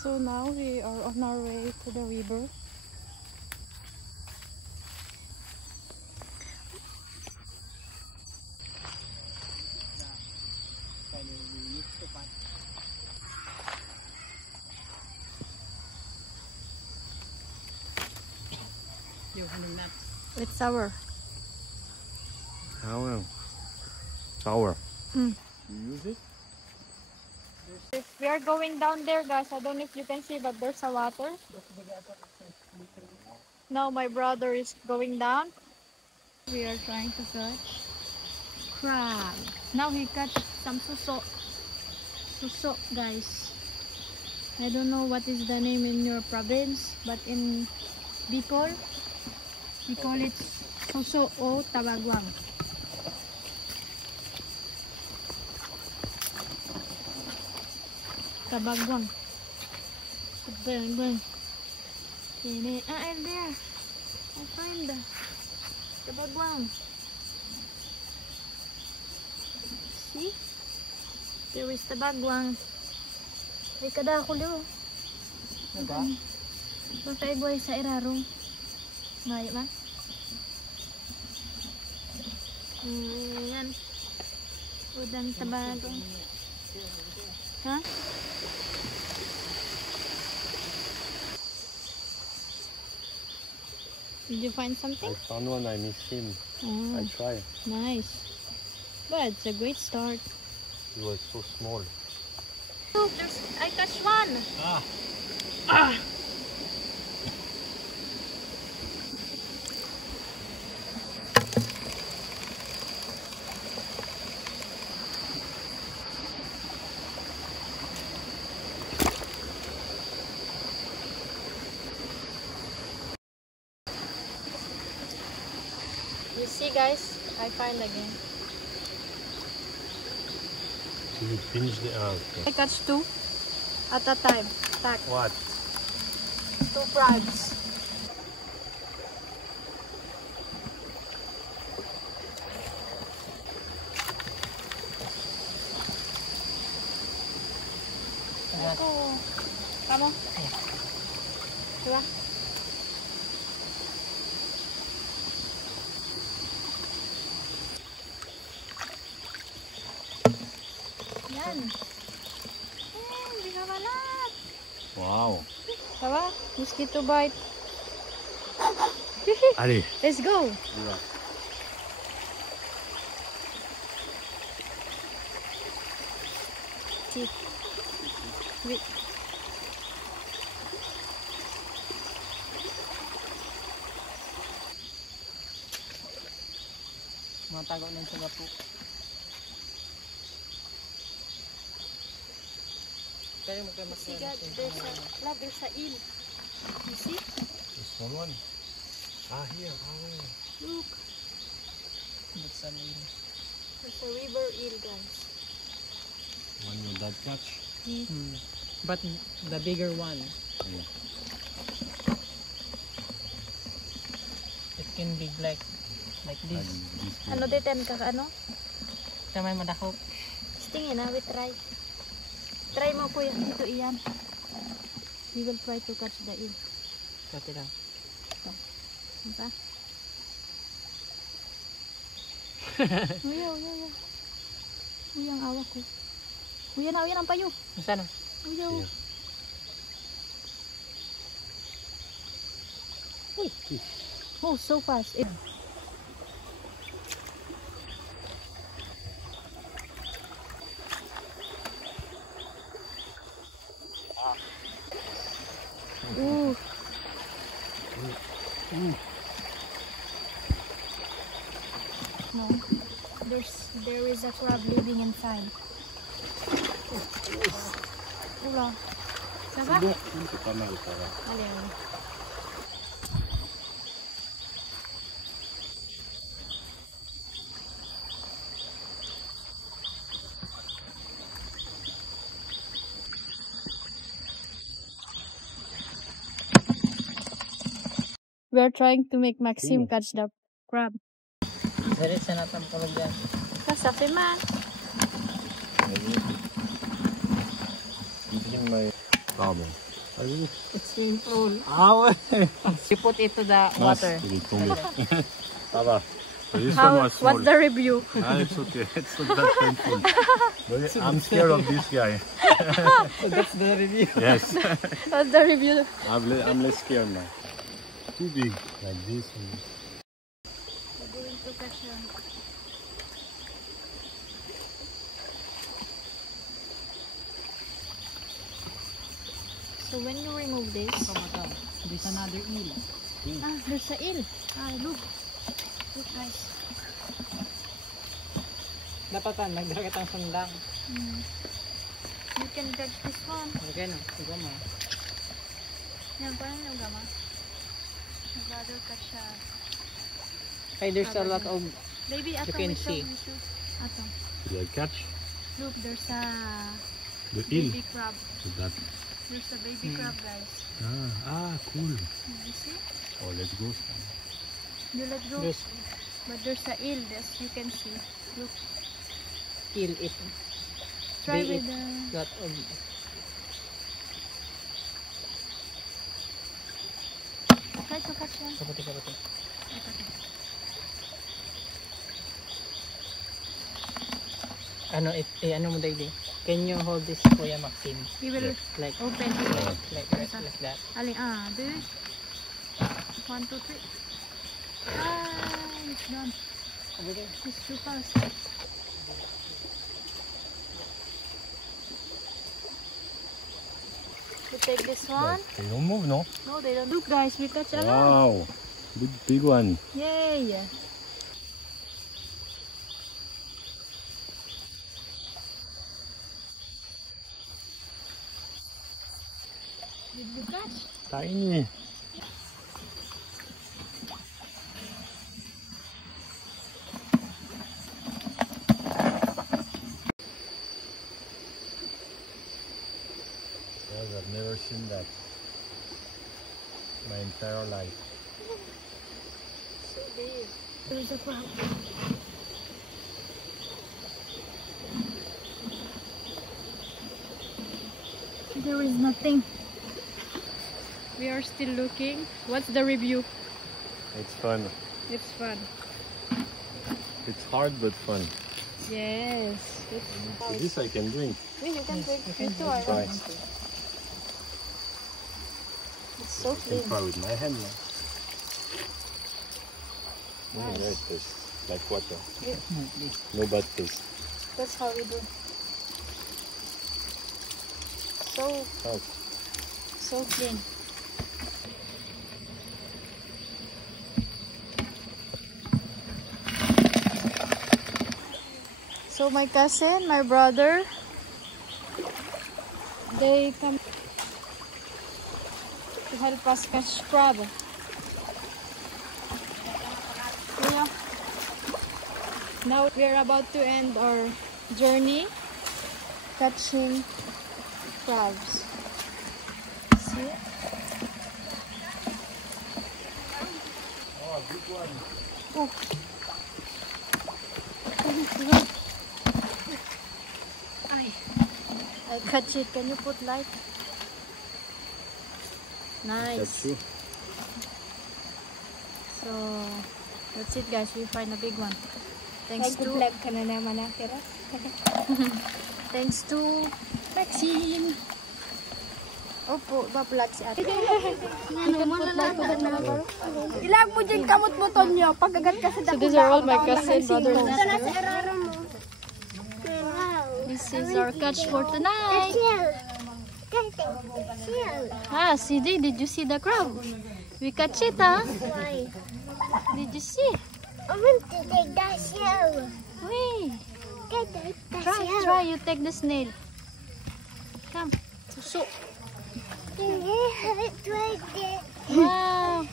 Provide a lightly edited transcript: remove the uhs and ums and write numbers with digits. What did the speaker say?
So now we are on our way to the river. It's sour. Sour. Mm. You use it? We are going down there, guys. I don't know if you can see, but there's a water. Now my brother is going down. We are trying to catch crab. Now he catch some suso. Suso, guys. I don't know what is the name in your province, but in Bicol, we call it suso o tabagwang. Tabagwang. Tabagwang. I'm there. I find the tabagwang. See? There is tabagwang. Ay kada ako liyo. Diba? Magkaigway sa irarong. Maya ba? Yan. Udang tabagwang. Ha? Did you find something? I found one. I missed him. Oh, I tried. nice. But it's a great start. He was so small. Look, I catch one. Ah. You see, guys, I find again. So you finished the okay. I catch two at a time. Tack. What? Two crabs. Ito. Tama? Diba? Yan. Hindi ka malat. Wow. Diba? Mosquito bite. Ali. Let's go. Yeah. See. Wait. Matago na sa gapo. Pero See, God, there's a eel. You see? The small one. Ah, here. Oh. Look. That's an eel. There's a river eel, guys. One your dad catch. But the bigger one, Yeah. it can be like this. Ano dito ka ano? Kamay madakop. Tingin na, we try. Try mo kuya, dito iyan. We will try to catch the eel. Dati lang. Diba? Uya. Uya ang awa ko. Uya na ang payo. Sana? Uya. Yeah. Oh, so fast. Ooh. No, there is a crab living inside. Ula. Saba? Alin. We are trying to make Maxim catch the crab. Dari sana tampulog yan. Kasafi man. Begin my problem. It's swimming pool. Ah, ouais. You put it to the water. Il est tombé. Ça va. So this one How, was small. what's the review? Ah, it's okay. It's not that painful. But I'm scared of this guy. So that's the review. Yes. What's the review? I'm less scared now. Too big. Like this. We're going to catch them. So when you remove this, So, madam, there's another eel. there's a eel. Look. Look guys. Dapat pa, nagdagat ang sundang. You can catch this one. Okay, no? Sige mo. Yan, parang yung gama. I'd rather catch a... Hey, there's a lot of... Baby, ato, can we see. should. Ato. Did I catch Look, there's a the eel? baby crab. So that. There's a baby crab, guys. Cool. Did you see? Oh, let's go. You let go. There's But there's a eel, as you can see. Look, eel it. try They with the... Lot of... Try to catch one. Kaputi, kaputi. Ano, ano mo daily? Can you hold this, Kuya Maxim? You will Like, open. like that. Aling, do it. 1, 2, 3. It's done. Over there. It's too fast. You take this one. They don't move, no? No, they don't. Look, guys, we catch a lot. Wow. Big one. Yay! Did you catch? Tiny. Yes, I've never seen that my entire life. So big. There's a crab. There is nothing. We are still looking. What's the review? It's fun. It's fun. It's hard but fun. Yes. So this I can drink. You can take you can it too. drink. Try. It's so I can clean. try with my hand now. Oh, yeah, it tastes like water. No bad taste. That's how we do. So Oh, so clean. So my cousin, my brother, they come to help us catch crab. Yeah. Now we are about to end our journey catching crabs. See? oh big one. Oh. I catch it. Can you put light? Nice. That's true. So that's it, guys. We find a big one. Thanks to Nag-vlog ka na naman, Akira. thanks to Maxine. Opo, ba-vlog si ate. Ilag mo dyan kamot mo, Tonyo. Pagkagat ka sa So dako. these are all my cousin, brothers and Ito na sisters. sa araro mo. This is our catch for tonight. Shell. CJ, did you see the crab? We catch it, huh? Why? Did you see? I want to take that shell. Wait. Take that Try, shell. try. You take the snail. Come. So, It's right there. wow.